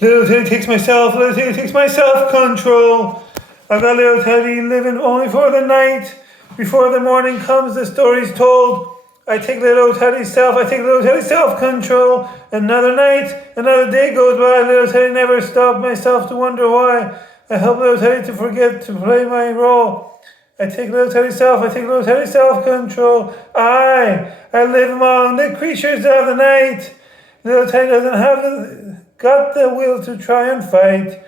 Little Teddy takes little Teddy takes my self-control. I've got little Teddy living only for the night. Before the morning comes, the story's told. I take little Teddy's self-control. Another night, another day goes by. Little Teddy never stopped myself to wonder why. I help little Teddy to forget to play my role. I take little Teddy's self-control. I live among the creatures of the night. Little Teddy doesn't have got the will to try and fight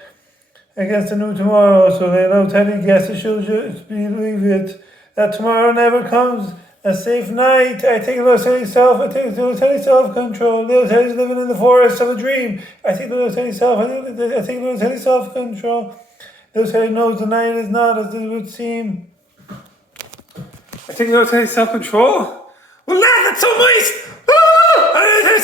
against a new tomorrow. So little Teddy guesses she'll just believe it, that tomorrow never comes. A safe night. I take little Teddy's self-control. Little Teddy's living in the forest of a dream. I take little Teddy's self-control. Little Teddy knows the night is not as it would seem. I take little Teddy's self-control? Well, lad, that's so nice! Oh, I love Teddy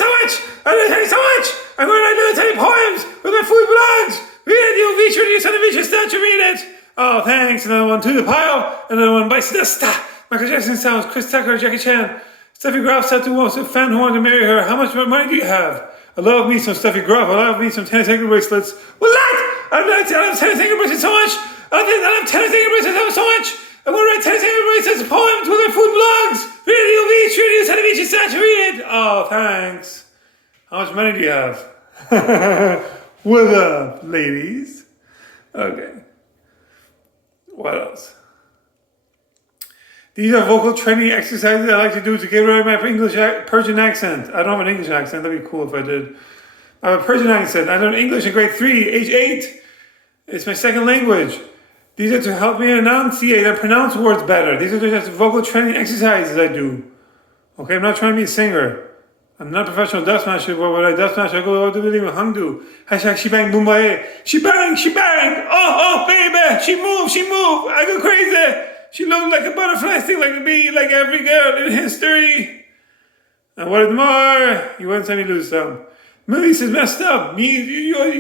so much! I'm going to write little Teddy poems where my food belongs! Read it, you feature, you son of a bitch, statue, read it! Oh, thanks. Another one to the pile, another one bites the dust. Michael Jackson sounds, Chris Tucker, Jackie Chan. Steffi Graf said to wants a fan who wanted to marry her. How much money do you have? I love me some Steffi Graf. I love me some tennis ankle bracelets. Well, lad, I love tennis ankle bracelets so much. I love tennis ankle bracelets so much. I'm going to write tennis ankle bracelets poems where my food belongs. Read it, you'll be true, you son of a bitch, statue, read it. Oh, thanks. How much money do you have? What up, ladies? Okay. What else? These are vocal training exercises I like to do to get rid of my Persian accent. I don't have an English accent. That'd be cool if I did. I have a Persian accent. I learned English in grade 3, age 8. It's my second language. These are to help me enunciate and pronounce words better. These are just vocal training exercises I do. Okay, I'm not trying to be a singer. I'm not a professional dust masher, but when I dust mash, I go to the hangdu. Hashtag she bang boom bae. She bang. Oh, baby. She move. I go crazy. She looked like a butterfly, still like a bee, like every girl in history. And what is more? You won't send me lose some. Millie says messed up. Me, you, I'm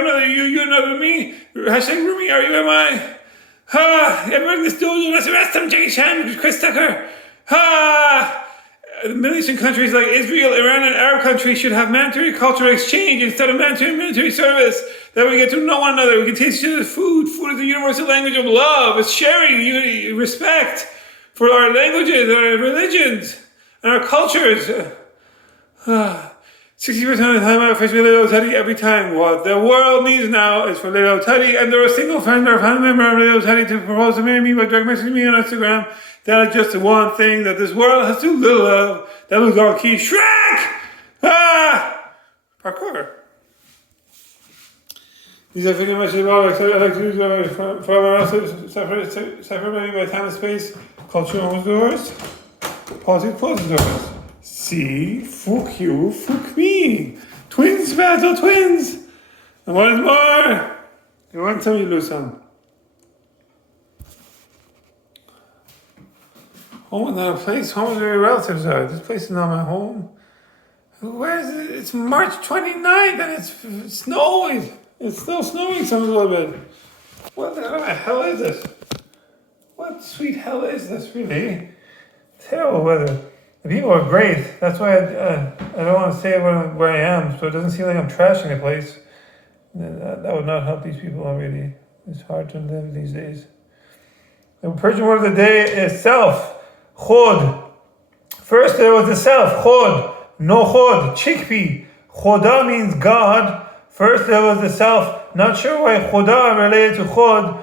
another you, you're another me. Hashtag Rumi, are you, am I? Everyone in the studio, let's arrest them, Jackie Chan, Chris Tucker. Middle Eastern countries like Israel, Iran, and Arab countries should have mandatory cultural exchange instead of mandatory military service. That we get to know one another. We can taste each other's food. Food is the universal language of love. It's sharing, unity, respect for our languages, our religions, and our cultures. 60% of the time I face with little Teddy every time. What the world needs now is for little Teddy and they're a single friend or family member of little Teddy to propose to marry me by direct messaging me on Instagram. That is just the one thing that this world has too little of. That was on key. Shrek! Parkour. These are figure messages I like to use for our separating by time and space. Culture opens doors. Policy closes doors. See, fuck you, fuck me. Twins battle twins. And what is more? You want to tell me you lose some. Home is not a place. Home is where your relatives are. This place is not my home. Where is it? It's March 29th and it's snowing. It's still snowing some a little bit. What the hell is this? What sweet hell is this, really? Terrible weather. The people are great. That's why I don't want to say where I am, so it doesn't seem like I'm trashing the place. That would not help these people, really. It's hard to live these days. The Persian word of the day is self. Khod. First there was the self. Khod. No khod. Chickpea. Khoda means God. First there was the self. Not sure why khoda related to khod.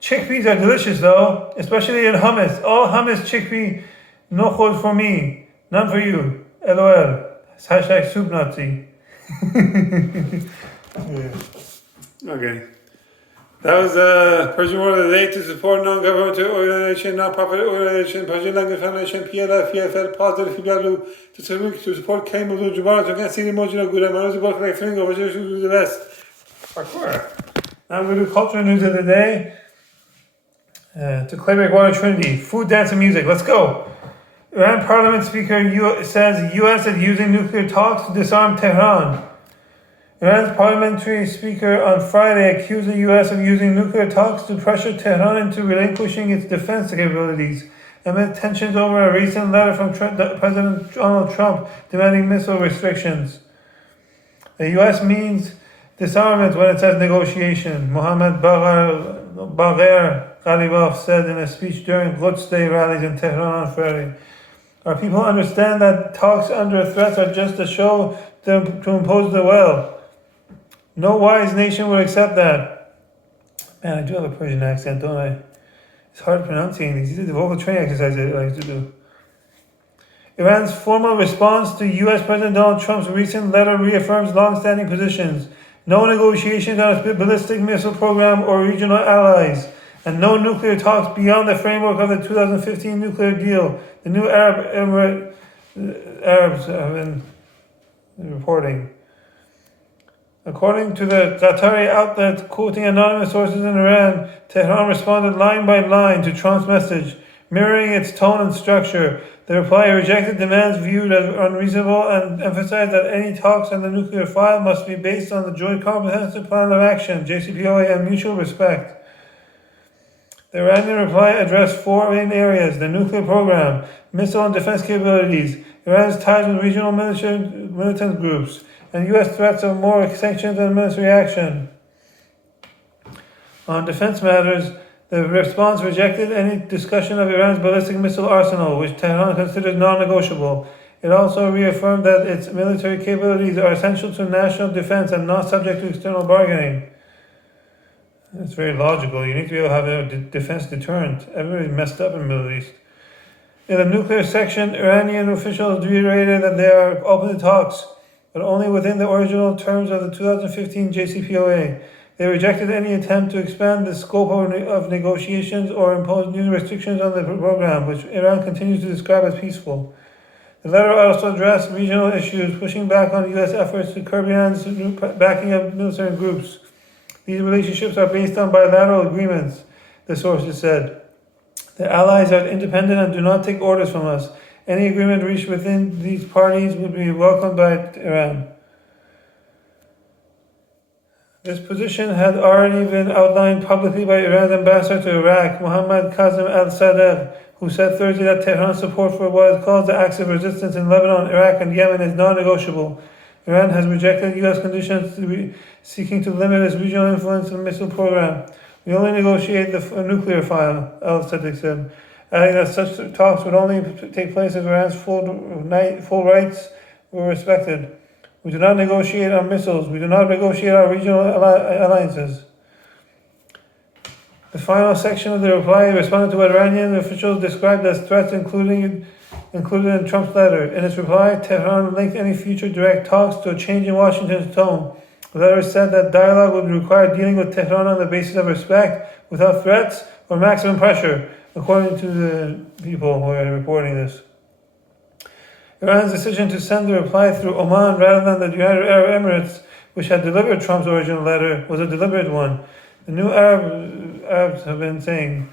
Chickpeas are delicious though, especially in hummus. All hummus chickpea. No khod for me. None for you. LOL. Hashtag soup Nazi. Yeah. Okay. That was the Persian word of the day to support non-government organization, non-profit organization, Persian Language Foundation, PLF, PFL, Positive Fibalu, to support K. Modu Jubarat, against the emotion of good, and Manuzi Bolkale Fingo, which is the best. Parkour. Now I'm going to do cultural news of the day. To Claybank Water Trinity, food, dance, and music. Let's go. Iran Parliament Speaker says U.S. is using nuclear talks to disarm Tehran. Iran's parliamentary speaker on Friday accused the U.S. of using nuclear talks to pressure Tehran into relinquishing its defense capabilities amid tensions over a recent letter from President Donald Trump demanding missile restrictions. The U.S. means disarmament when it says negotiation. Mohammed Bagher Ghalibaf said in a speech during Quds Day rallies in Tehran on Friday. Our people understand that talks under threats are just a show to impose the will. No wise nation would accept that. Man, I do have a Persian accent, don't I? It's hard pronouncing these. These are the vocal training exercises I used to do. Iran's formal response to U.S. President Donald Trump's recent letter reaffirms long-standing positions. No negotiations on a ballistic missile program or regional allies, and no nuclear talks beyond the framework of the 2015 nuclear deal. The new Arabs have been reporting. According to the Qatari outlet quoting anonymous sources in Iran, Tehran responded line by line to Trump's message, mirroring its tone and structure. The reply rejected demands viewed as unreasonable and emphasized that any talks on the nuclear file must be based on the Joint Comprehensive Plan of Action, JCPOA, and mutual respect. The Iranian reply addressed four main areas: the nuclear program, missile and defense capabilities, Iran's ties with regional militant groups, and U.S. threats of more sanctions and military action. On defense matters, the response rejected any discussion of Iran's ballistic missile arsenal, which Tehran considers non-negotiable. It also reaffirmed that its military capabilities are essential to national defense and not subject to external bargaining. It's very logical. You need to be able to have a defense deterrent. Everybody's messed up in the Middle East. In the nuclear section, Iranian officials reiterated that they are open to talks, but only within the original terms of the 2015 JCPOA. They rejected any attempt to expand the scope of negotiations or impose new restrictions on the program, which Iran continues to describe as peaceful. The letter also addressed regional issues, pushing back on U.S. efforts to curb Iran's backing of military groups. These relationships are based on bilateral agreements, the sources said. The allies are independent and do not take orders from us. Any agreement reached within these parties would be welcomed by Iran. This position had already been outlined publicly by Iran's ambassador to Iraq, Mohammad Kazem al-Sadegh, who said Thursday that Tehran's support for what it calls the acts of resistance in Lebanon, Iraq, and Yemen is non-negotiable. Iran has rejected U.S. conditions seeking to limit its regional influence in the missile program. We only negotiate the nuclear file, al-Sadegh said, adding that such talks would only take place if Iran's full rights were respected. We do not negotiate on missiles. We do not negotiate our regional alliances. The final section of the reply responded to what Iranian officials described as threats included in Trump's letter. In its reply, Tehran linked any future direct talks to a change in Washington's tone. The letter said that dialogue would require dealing with Tehran on the basis of respect, without threats or maximum pressure, according to the people who are reporting this. Iran's decision to send the reply through Oman rather than the United Arab Emirates, which had delivered Trump's original letter, was a deliberate one. The new Arabs have been saying.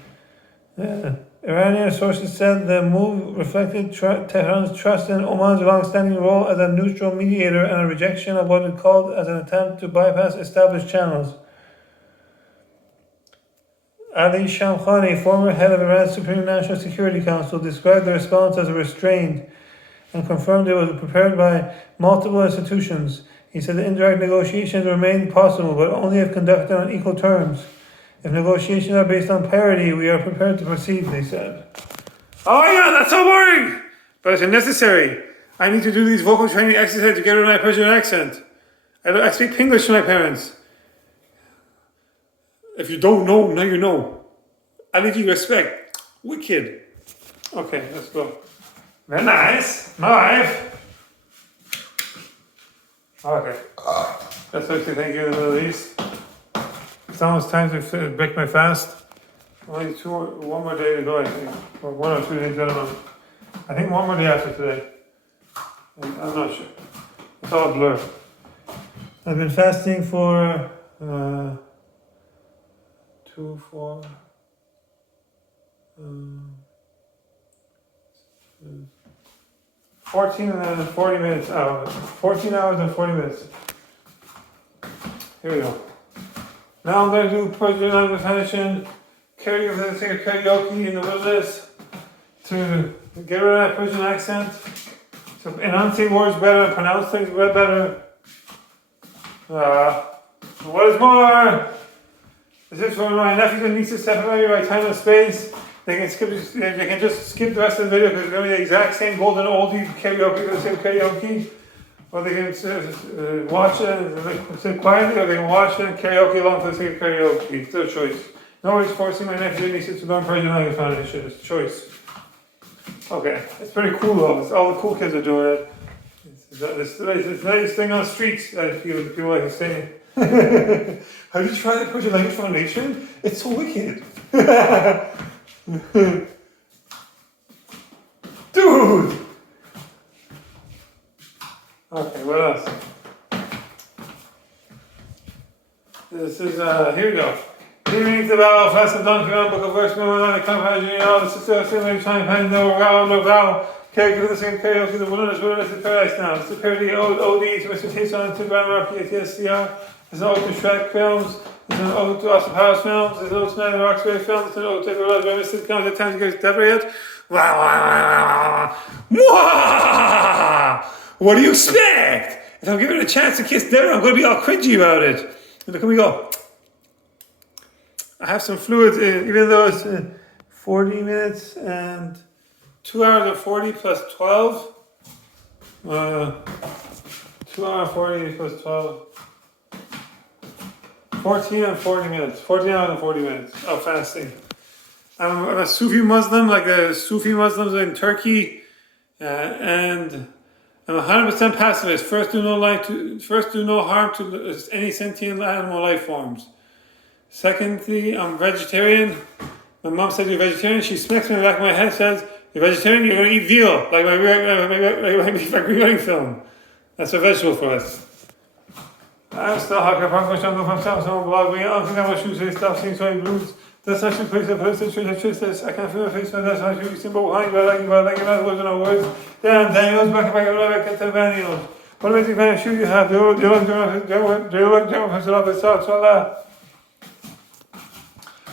Iranian sources said the move reflected Tehran's trust in Oman's long-standing role as a neutral mediator and a rejection of what it called as an attempt to bypass established channels. Ali Shamkhani, former head of Iran's Supreme National Security Council, described the response as restrained and confirmed it was prepared by multiple institutions. He said the indirect negotiations remain possible, but only if conducted on equal terms. If negotiations are based on parity, we are prepared to proceed, they said. Oh yeah, that's so boring! But it's necessary. I need to do these vocal training exercises to get rid of my Persian accent. I speak English to my parents. If you don't know, now you know. I need you respect. Wicked. Okay, let's go. Very nice. My wife. Okay. That's what I thank you in the Middle East. It's almost time to break my fast. Only one more day to go, I think. Or 1 or 2 days, I don't know. I think one more day after today. I'm not sure. It's all a blur. I've been fasting for 14 and 40 minutes. 14 hours and 40 minutes. Here we go. Now I'm going to do Persian meditation, karaoke in the wilderness to get rid of that Persian accent, to enunciate words better, pronounce things better. What is more? This is for my nephews and nieces separated by time and space. They can just skip the rest of the video because it's going to be the exact same golden oldie karaoke for the same karaoke. Or they can watch it and sit quietly, or they can watch it and karaoke along for the same karaoke. It's their choice. Nobody's forcing my nephews and nieces to learn Persian language foundation. It's a choice. Okay, it's pretty cool though. All the cool kids are doing it. It's the latest thing on the streets, as people like to say. Have you tried the Persian language foundation? It's so wicked. Dude! Okay, what else? This is, here we go. Beneath the bow, fast and donkey on, book of verse, moving on the compass, you know, this is the same time, pen, no vow. Okay, give the same karaoke, the wilderness is paradise now. This is a parody OD to Mr. Taste on Instagram, PTSDR. There's an ode to Shrek films. There's an ode to Austin Powers films. There's an ode to Night Roxbury films. There's an ode to Red by Mr. Comes at times you guys never yet. What do you expect? If I'm given a chance to kiss Deborah, I'm going to be all cringy about it. And look at me go. I have some fluids, even though it's 40 minutes and 2 hours and 40 plus 12. 2 hours 40 plus 12. 14 and 40 minutes. 14 hours and 40 minutes of fasting. I'm a Sufi Muslim, like the Sufi Muslims in Turkey, and I'm 100% pacifist. First, do no harm to any sentient animal life forms. Secondly, I'm vegetarian. My mom said you're vegetarian. She smacks me in the back of my head and says, you're vegetarian, you're going to eat veal, like my rewriting film. That's a vegetable for us. I'm still haka park jungle from Samsung blog. We don't think I'm going to stop seeing so many blues. That's actually place the truth. I can't feel my face, but that's not you. Simple behind, but I can words and no words. Damn, Daniels, back, I can't tell Daniels. What amazing kind of shoe you have? Do you look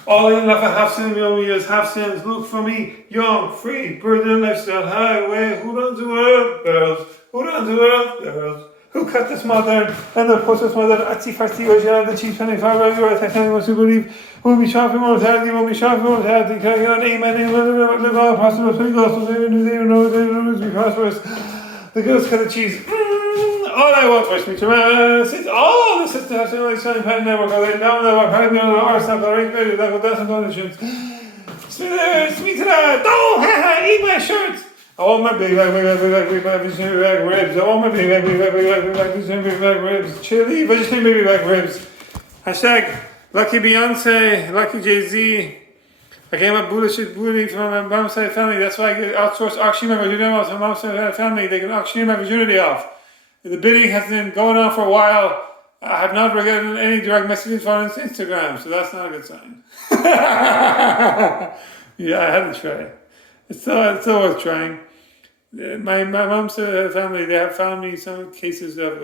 all in love, half sin, years, half sins. Look for me, young, free, burden, lifestyle, highway. Who runs the world? Girls. Who runs the world? Girls. Who cut this modern and the post this modern artsy fartsy version the cheap penny five right? I can't to believe. We'll be shopping momentarily, we'll be shopping momentarily. Can I get an amen? Live all prosperous, we go, so they know they be prosperous. The girls cut the cheese. All I want for speech. All the sisters have seen sunny pen network. I lay down the party on the horse, not the right baby, that will dance on donations. Sweet to that. Don't eat my shirts. I want my big bag ribs. I want my big bag ribs. Chili, vegetarian baby back ribs. Hashtag lucky Beyonce, lucky Jay-Z. I gave up bullshit booty from my mom's side family. That's why I outsourced auctioning my virginity off to my mom's side family. They can auction my virginity off. The bidding has been going on for a while. I have not regretted any direct messages on Instagram, so that's not a good sign. Yeah, I had to try. It's still worth trying. My mom's family, they have found me some cases of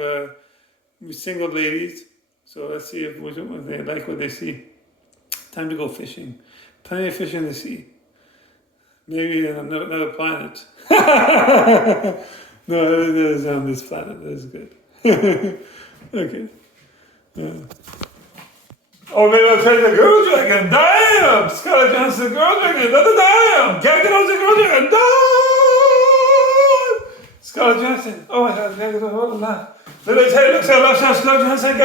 single ladies. So let's see if they like what they see. Time to go fishing. Plenty of fish in the sea. Maybe on another planet. No, it is on this planet. That is good. Okay. Yeah. Oh, maybe I'll try the girl dragon. Damn! Scarlett Johansson, girl dragon. Damn! Get on the girl dragon. Damn! Scarlett Johansson. Oh my God. Get on the little tail looks at left side. Scarlett Johansson.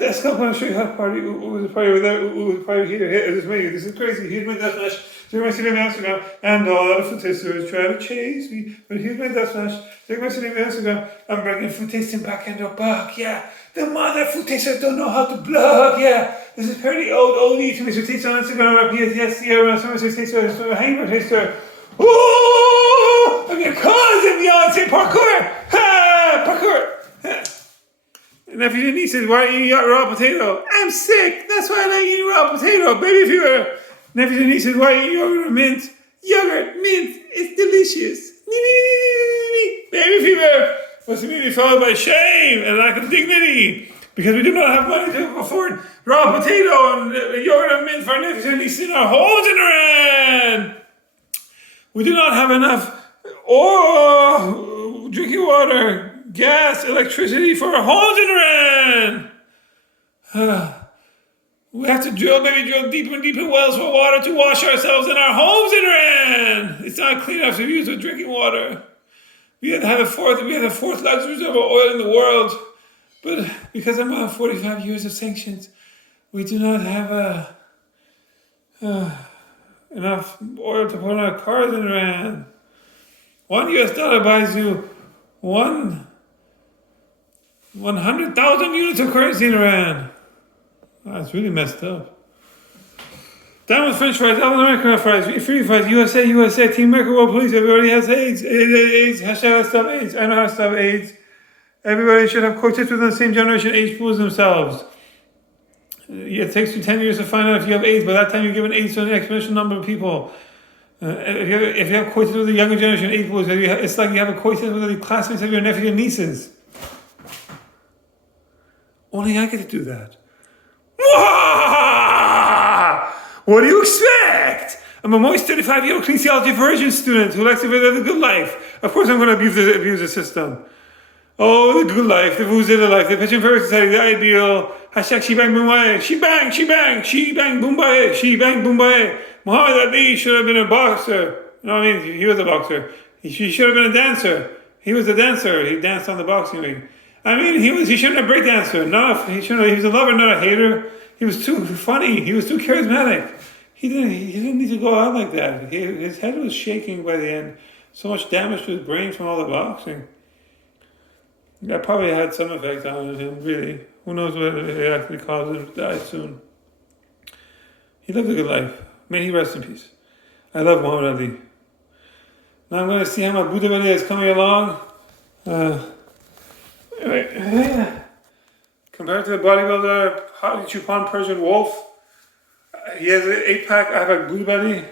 Let's go. I'm sure you have a party. Who's a party with that? Who's a party here? This is me. This is crazy. Here's my death flash. Take my city on Instagram, and all the food tasters try to chase me. But here's my death flash. Take my city on Instagram. I'm bringing food tasting back in the back. Yeah, the mother food tasters don't know how to blog. Yeah, this is pretty old to Mr. Taster on Instagram. Yes, Mr. Taster, Hanger Taster. Ooh, I'm your cousin Beyonce parkour. Ha, parkour. Nephew and niece says, why are you eating raw potato? I'm sick. That's why I like eating raw potato. Baby fever. Nephew and niece says, why are you eating yogurt and mint? Yogurt, mint, it's delicious. Baby fever was immediately followed by shame and lack of dignity because we do not have money to afford raw potato and yogurt and mint for our nephews and nieces in our homes in Iran. We do not have enough drinking water. gas, electricity for our homes in Iran. We have to drill deeper and deeper wells for water to wash ourselves in our homes in Iran. It's not clean enough to be used for drinking water. We have the fourth largest reserve of oil in the world. But because of more than 45 years of sanctions, we do not have enough oil to put on our cars in Iran. $1 buys you 100,000 units of currency in Iran. That's really messed up. Down with French fries, down with American fries, free fries, USA, Team America, World Police, everybody has AIDS, hashtag stop AIDS, I know how to stop AIDS. Everybody should have coexist within the same generation, age pools themselves. It takes you 10 years to find out if you have AIDS. By that time, you're given AIDS to an exponential number of people. If you have coexist with the younger generation, age pools, it's like you have a coexist with the classmates of your nephews and nieces. Only I get to do that. What do you expect? I'm a moist 35-year-old kinesiology virgin student who likes to live the good life. Of course I'm going to abuse the system. Oh, the good life, the who's in the life, the Pigeon Fairy Society, the ideal. Hashtag she bang boom bye. She bang boom bye. She bang boom bye. Muhammad Ali should have been a boxer. No, I mean, he was a boxer. He should have been a dancer. He was a dancer. He danced on the boxing ring. I mean, he shouldn't have break dancer. He was a lover, not a hater. He was too funny. He was too charismatic. He didn't need to go out like that. His head was shaking by the end. So much damage to his brain from all the boxing. That probably had some effect on him, really. Who knows what it actually caused him to die soon. He lived a good life. May he rest in peace. I love Muhammad Ali. Now I'm going to see how my Buddha video is coming along. Compared to the bodybuilder, Hotly Chupan Persian Wolf, he has an 8-pack. I have a blue belly.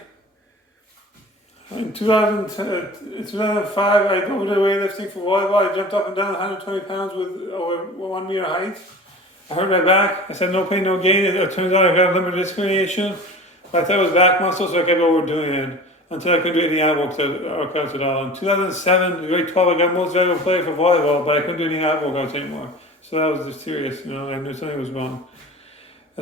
In 2005, I did weightlifting for volleyball. I jumped up and down 120 pounds with over 1 meter height. I hurt my back. I said no pain, no gain. It turns out I got limited disc herniation. I thought it was back muscle, so I kept overdoing it until I couldn't do any ab workouts at all. In 2007, grade 12, I got most valuable player for volleyball, but I couldn't do any ab workouts anymore. So that was just serious, I knew something was wrong.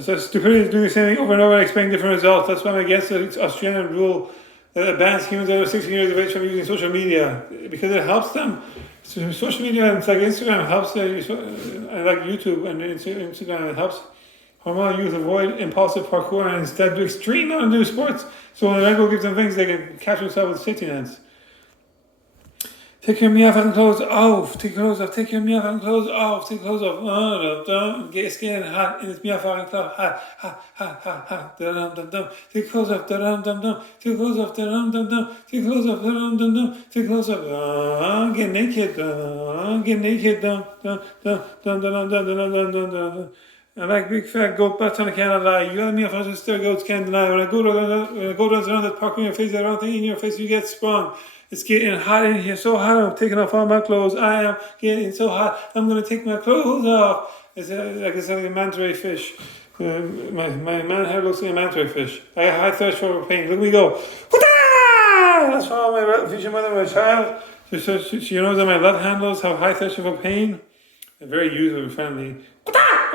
So stupidity is doing the same thing over and over and expecting different results. That's why I'm against the Australian rule that bans humans over 16 years of age from using social media, because it helps them. So social media, it's like Instagram, helps like YouTube and Instagram, it helps hormonal youth avoid impulsive parkour and instead do extreme non-do sports. So when the Red Bull gives them things, they can catch themselves with safety nets. Take your meow clothes off. Take your clothes off. Take your meow clothes off. Take your clothes off. It's getting hot in this meow clothes. Hot. Dum. Take your clothes off. Dum. Take your clothes off. Dum. Take your clothes off. Dum. Take your clothes off. Get naked. Get naked. Dum. I like big fat goat butts and I cannot lie. You and me, if I was stare goats can't deny. When I go around that park in your face, I don't think in your face you get sprung. It's getting hot in here, so hot. I'm taking off all my clothes. I am getting so hot. I'm gonna take my clothes off. It's like a manta ray fish. My man hair looks like a manta ray fish. I have high threshold for pain. Look at me go. That's from my future mother, my child. So she knows that my left handles have high threshold for pain. They're very user friendly.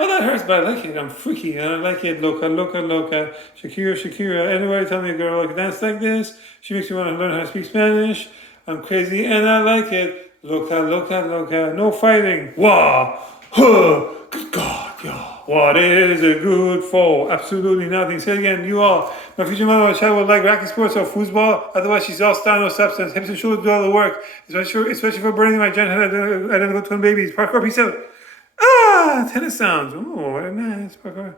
Oh, that hurts, but I like it. I'm freaky, and I like it. Loca. Shakira. Anyway, tell me a girl can dance like this. She makes me want to learn how to speak Spanish. I'm crazy, and I like it. Loca. No fighting. Wah. Huh. Good God, yeah. What is it good for? Absolutely nothing. Say it again, you all. My future mother, my child would like racket sports or foosball. Otherwise, she's all style, no substance. Hips and shoulders do all the work. Especially for burning my identical twin babies. Parkour, peace out. Tennis sounds. Oh, very nice. Parkour.